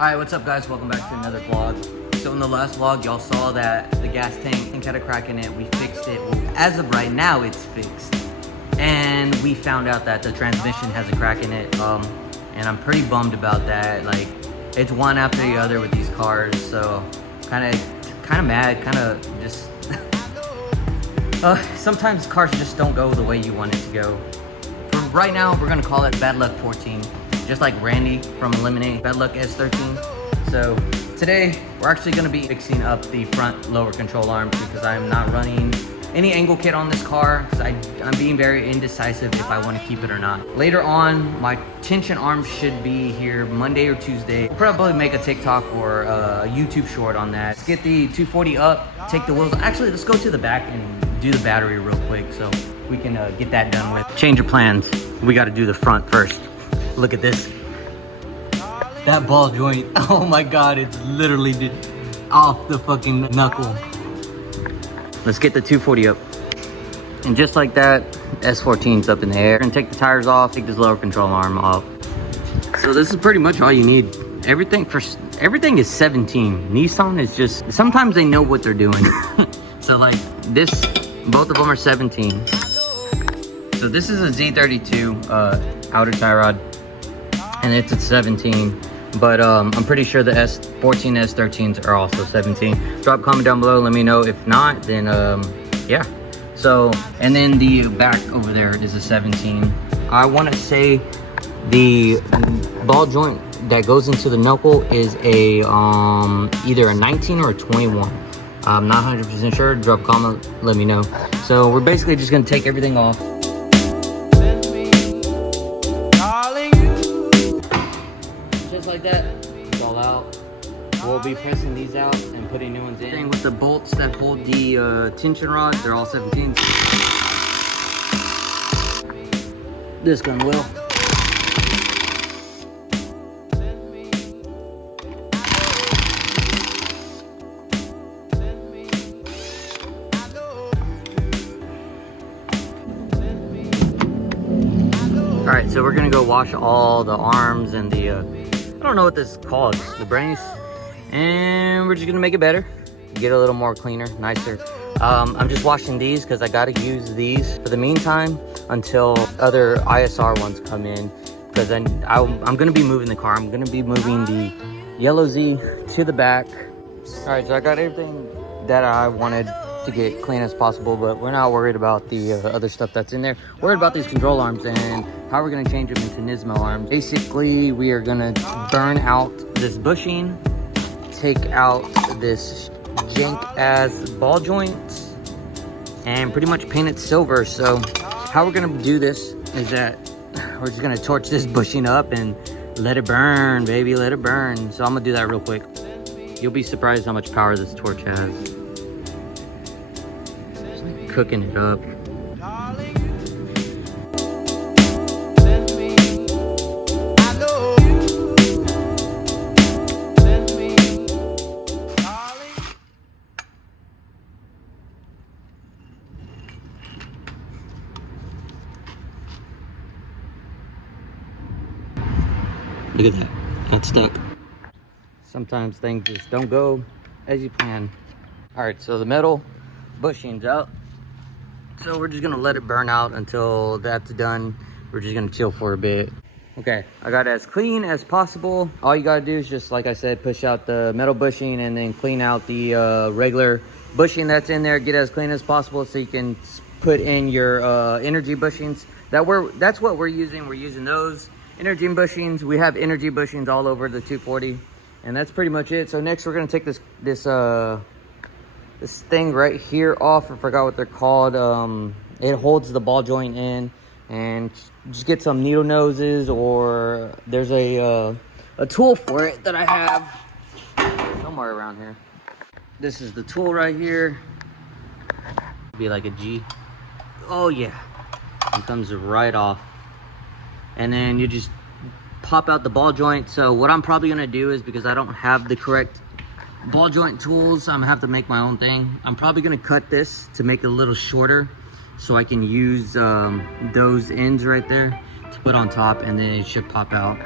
Alright, what's up guys? Welcome back to another vlog. So in the last vlog, y'all saw that the gas tank had a crack in it. We fixed it. Well, as of right now, it's fixed. And we found out that the transmission has a crack in it. And I'm pretty bummed about that. Like, it's one after the other with these cars. So kind of mad, kind of just... sometimes cars just don't go the way you want it to go. For right now, we're gonna call it Bad Luck 14. Just like Randy from Eliminate, Bad Luck S14. So today, we're actually gonna be fixing up the front lower control arms because I'm not running any angle kit on this car because I'm being very indecisive if I want to keep it or not. Later on, my tension arms should be here Monday or Tuesday. We'll probably make a TikTok or a YouTube short on that. Let's get the 240 up, take the wheels. Actually, let's go to the back and do the battery real quick so we can get that done with. Change of plans. We got to do the front first. Look at this. That ball joint, oh my God, it's literally off the fucking knuckle. Let's get the 240 up. And just like that, S14's up in the air. We're gonna take the tires off, take this lower control arm off. So this is pretty much all you need. Everything is 17. Nissan is just, sometimes they know what they're doing. So like this, both of them are 17. So this is a Z32 outer tie rod. And it's at 17, but I'm pretty sure the S14 S13s are also 17. Drop a comment down below, let me know. If not, then yeah. So, and then the back over there is a 17. I want to say the ball joint that goes into the knuckle is a either a 19 or a 21. I'm not 100% sure. Drop a comment, let me know. So we're basically just gonna take everything off. Just like that, it's all out. We'll be pressing these out and putting new ones in. With the bolts that hold the tension rod, they're all 17s. This gun will. All right, so we're gonna go wash all the arms and the I don't know what this is called, the brace, and we're just gonna make it better, get a little more cleaner, nicer. I'm just washing these because I gotta use these for the meantime until other ISR ones come in, because then I'm gonna be moving the car. I'm gonna be moving the yellow Z to the back. All right, so I got everything that I wanted to get clean as possible, but we're not worried about the other stuff that's in there. We're worried about these control arms and how we're gonna change them into Nismo arms. Basically, we are gonna burn out this bushing, take out this jank ass ball joint, and pretty much paint it silver. So how we're gonna do this is that we're just gonna torch this bushing up and let it burn, baby, let it burn. So I'm gonna do that real quick. You'll be surprised how much power this torch has. Just like cooking it up. Look at that, that's stuck. Sometimes things just don't go as you plan. All right, so the metal bushing's out. So we're just gonna let it burn out until that's done. We're just gonna chill for a bit. Okay, I got it as clean as possible. All you gotta do is just, like I said, push out the metal bushing and then clean out the regular bushing that's in there. Get it as clean as possible so you can put in your energy bushings. That's what we're using. We're using those energy bushings. We have energy bushings all over the 240, and that's pretty much it. So next we're gonna take this thing right here off. I forgot what they're called. It holds the ball joint in, and just get some needle noses, or there's a tool for it that I have somewhere around here. This is the tool right here. Be like a G. Oh yeah, it comes right off. And then you just pop out the ball joint. So what I'm probably gonna do is, because I don't have the correct ball joint tools, I'm gonna have to make my own thing. I'm probably gonna cut this to make it a little shorter so I can use those ends right there to put on top, and then it should pop out.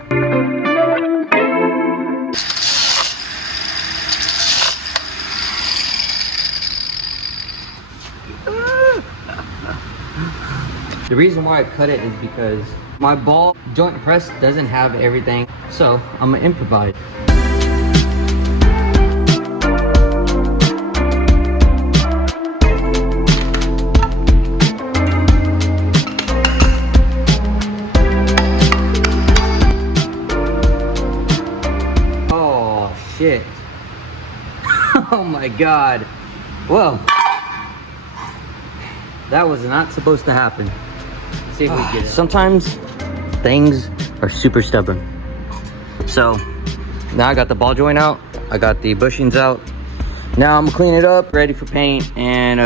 The reason why I cut it is because my ball joint press doesn't have everything, so I'm gonna improvise. Oh shit. Oh my god. Well, that was not supposed to happen. Let's see if we get it. Sometimes things are super stubborn. So now I got the ball joint out, I got the bushings out. Now I'm gonna clean it up, ready for paint, and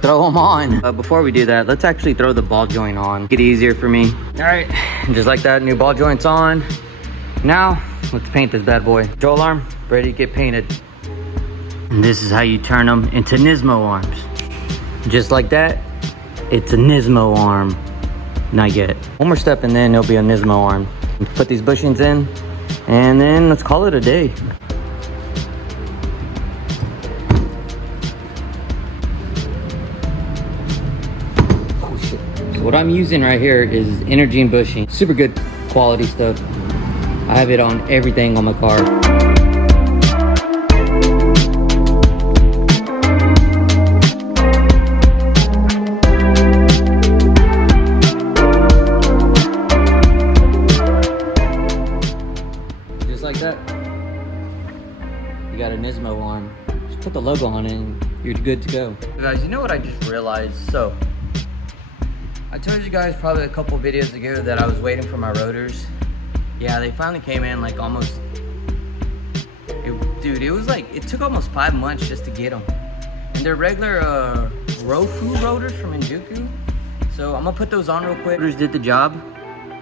throw them on. Before we do that, let's actually throw the ball joint on. Get it easier for me. All right, just like that, new ball joint's on. Now let's paint this bad boy. Control arm ready to get painted. And this is how you turn them into Nismo arms. Just like that, it's a Nismo arm. Not yet. One more step and then it'll be a Nismo arm. Put these bushings in, and then let's call it a day. Oh shit. So what I'm using right here is Energy bushing. Super good quality stuff. I have it on everything on my car. Like that, you got a Nismo arm. Just put the logo on it and you're good to go. Guys, you know what I just realized? So I told you guys probably a couple videos ago that I was waiting for my rotors. Yeah, they finally came in, like almost, dude, it was like, it took almost 5 months just to get them. And they're regular Rofu rotors from Induku. So I'm gonna put those on real quick. Rotors did the job.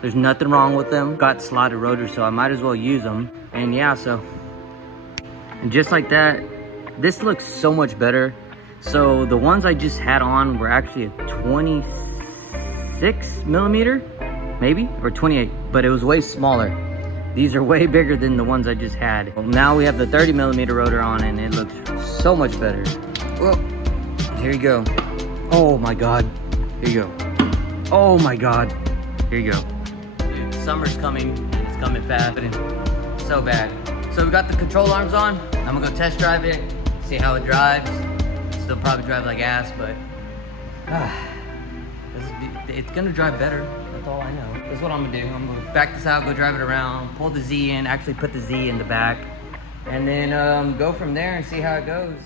There's nothing wrong with them. Got slotted rotors, so I might as well use them. And yeah, so, and just like that, this looks so much better. So the ones I just had on were actually a 26 millimeter, maybe, or 28, but it was way smaller. These are way bigger than the ones I just had. Well, now we have the 30 millimeter rotor on and it looks so much better. Well, here you go. Oh my God, here you go. Oh my God, here you go. Summer's coming and it's coming fast, but it's so bad. So we got the control arms on. I'm gonna go test drive it, see how it drives. Still probably drive like ass, but it's gonna drive better. That's all I know. That's what I'm gonna do. I'm gonna back this out, go drive it around, pull the Z in, actually put the Z in the back, and then go from there and see how it goes.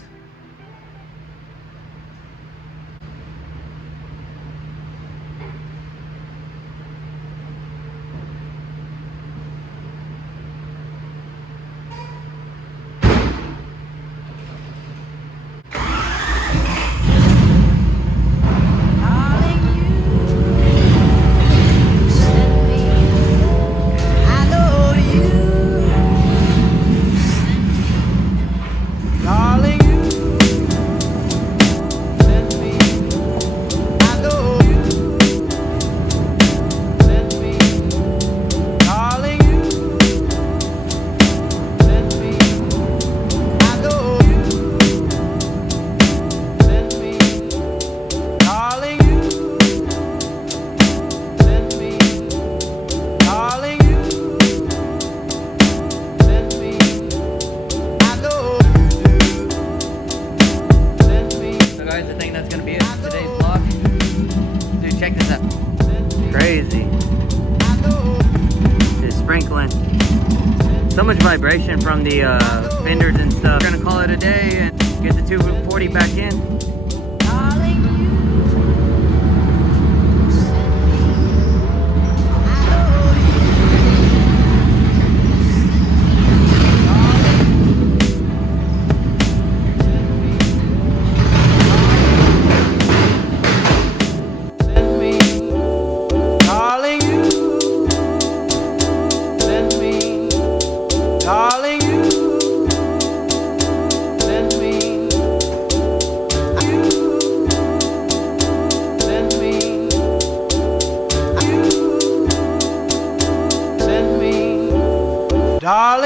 Check this out. Crazy. It's sprinkling. So much vibration from the fenders and stuff. We're gonna call it a day and get the 240 back in. Darling.